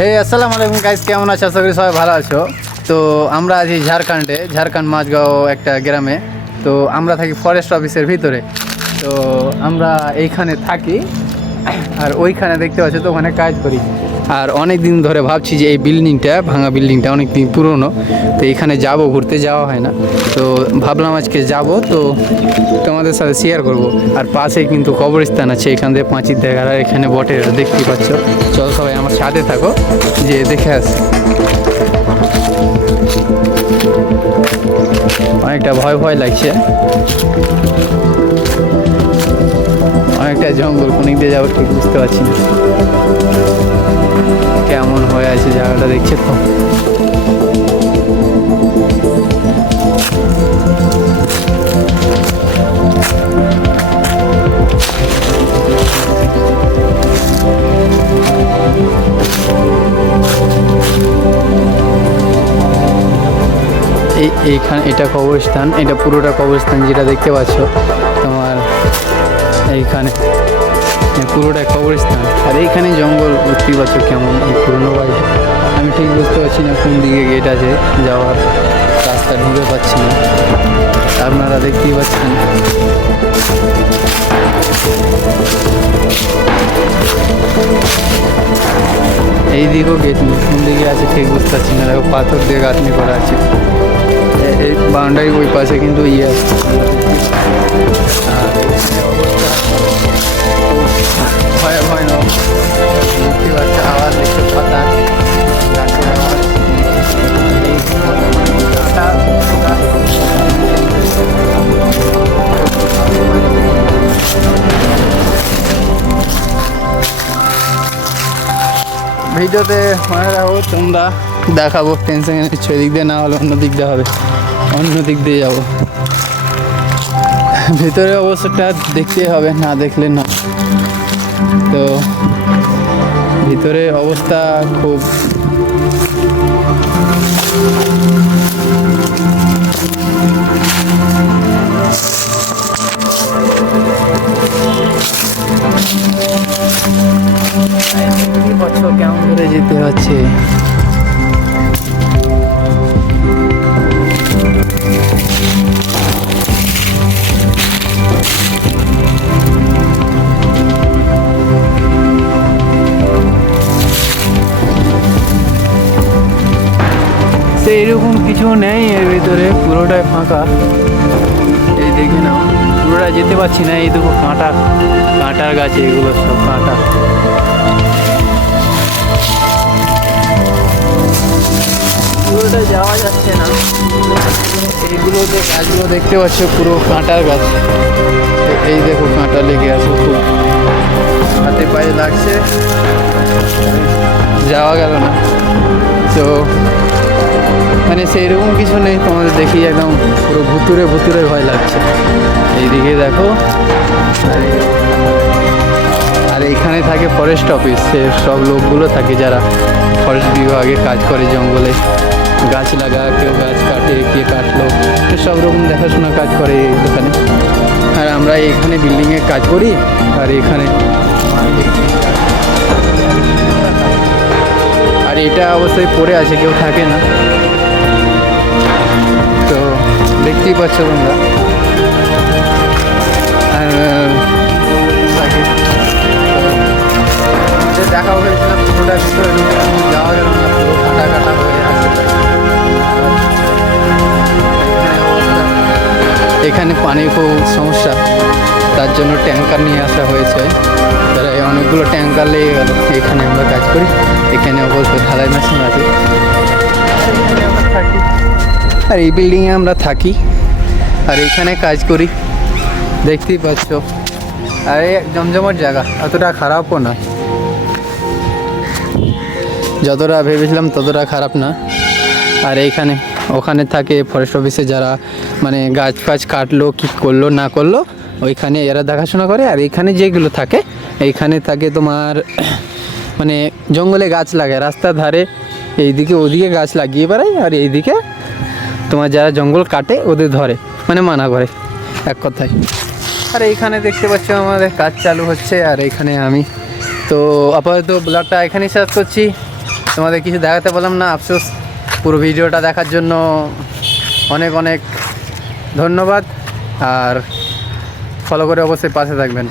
হে আসসালামু আলাইকুম গাইস, কেমন আছো? আশা করি সবাই ভালো আছো। তো আমরা আছি ঝাড়খণ্ড মাঝগাঁও একটা গ্রামে। তো আমরা থাকি ফরেস্ট অফিসের ভিতরে। তো আমরা এইখানে থাকি আর ওইখানে দেখতে পাচ্ছি তো ওখানে কাজ করি। আর অনেক দিন ধরে ভাবছি যে এই বিল্ডিংটা, ভাঙা বিল্ডিংটা অনেক দিন পুরনো, তো এখানে যাব, ঘুরতে যাওয়া হয় না। তো ভাবলাম আজকে যাব, তো তোমাদের সাথে শেয়ার করব। আর পাশে কিন্তু কবরস্থান আছে, এখান থেকে পাঁচির দেখার, আর এখানে বটের দেখতেই পাচ্ছ। চলো সবাই আমার সাথে থাকো, যে দেখে আসি। অনেকটা ভয় ভয় লাগছে, অনেকটা জঙ্গল, কোন দিক দিয়ে যাবো ঠিক বুঝতে পারছি না। কেমন হয়ে আছে জায়গাটা দেখছে তো। এইখানে এটা কবরস্থান, এটা পুরোটা কবরস্থান যেটা দেখতে পাচ্ছ তোমার। এইখানে পুরোটা কবরস্থান, আর এইখানে জঙ্গল বুঝতেই পারছো কেমন এই পুরোনো বাড়িটা। আমি ঠিক বুঝতে পারছি না কোন দিকে গেট আছে যাওয়ার, রাস্তা ঢুকে পাচ্ছি না। আপনারা দেখতেই পাচ্ছেন। এই দিকেও গেট নেই, কোন দিকে আছে ঠিক বুঝতে পারছি না। দেখো পাথর দিয়ে গাঁথনি করা আছে। এই বাউন্ডারি ওই পাশে কিন্তু ইয়ে আছে। ভয় ভয় না, বুঝতে পারছে আওয়াজ দেখতে, পাতা গাছের আওয়াজ। ভিডিওতে মনে রাখো তোমরা, দেখাবো, টেনশন নিচ্ছ এদিক দিয়ে না হলে অন্য দিক দিয়ে হবে, অন্য দিক দিয়ে যাবো। ভিতরে অবস্থাটা দেখতে হবে, না দেখলে না। তো ভিতরে অবস্থা খুব কেমন করে যেতে হচ্ছে। এইরকম কিছু নেই এর ভিতরে, পুরোটাই ফাঁকা। এই দেখে নাও, পুরোটা যেতে পারছি না। এই দেখো কাঁটার গাছ, এগুলো সব কাঁটা। পুরোটা যাওয়া যাচ্ছে না। এইগুলোতে গাছগুলো দেখতে পাচ্ছ পুরো কাঁটার গাছ। এই দেখো কাঁটা লেগে আছে, খুব হাতে পায়ে লাগছে, যাওয়া গেল না। তো মানে সেইরকম কিছু নেই, তোমাদের দেখি একদম পুরো ভুতুরে ভয় লাগছে। এইদিকে দেখো, আর এইখানে থাকে ফরেস্ট অফিস, সব লোকগুলো থাকে যারা ফরেস্ট বিভাগে কাজ করে, জঙ্গলে গাছ লাগা, কেউ গাছ কাটে, কে কাটলো, সব রকম দেখাশোনা কাজ করে এখানে। আর আমরা এখানে বিল্ডিংয়ে কাজ করি, আর এখানে আর এটা অবশ্যই পড়ে আছে, কেউ থাকে না। তো দেখতেই পাচ্ছ তোমরা। আর দেখা হয়েছিল পুরোটা ভিতরে যাওয়া গেল না, পুরো কাটা হয়ে আছে। এখানে পানির খুব সমস্যা, তার জন্য ট্যাঙ্কার নিয়ে আসা হয়েছে। তারা অনেকগুলো ট্যাঙ্কার লেগে গেল। এখানে আমরা কাজ করি, এখানে অবশ্য ঢালাই মেশিন আছে। আর এই বিল্ডিংয়ে আমরা থাকি আর এইখানে কাজ করি, দেখতেই পাচ্ছ। আর এই জমজমাট জায়গা, অতটা খারাপও না, যতটা ভেবেছিলাম ততটা খারাপ না। আর এইখানে ওখানে থাকে ফরেস্ট অফিসে যারা মানে গাছ ফাছ কাটলো, কী করলো না করলো, ওইখানে এরা দেখাশোনা করে। আর এইখানে যেগুলো থাকে, এইখানে থাকে তোমার মানে জঙ্গলে গাছ লাগে, রাস্তার ধারে এইদিকে ওদিকে গাছ লাগিয়ে বেড়ায়, আর এইদিকে তোমার যারা জঙ্গল কাটে ওদের ধরে, মানে মানা করে এক কথায়। আর এইখানে দেখতে পাচ্ছ আমাদের কাজ চালু হচ্ছে। আর এইখানে আমি তো আপাতত ব্লগটা এখানেই শেষ করছি। তোমাদের কিছু দেখাতে পারলাম না, আফসোস। পুরো ভিডিওটা দেখার জন্য অনেক অনেক ধন্যবাদ, আর ফলো করে অবশ্যই পাশে থাকবেন।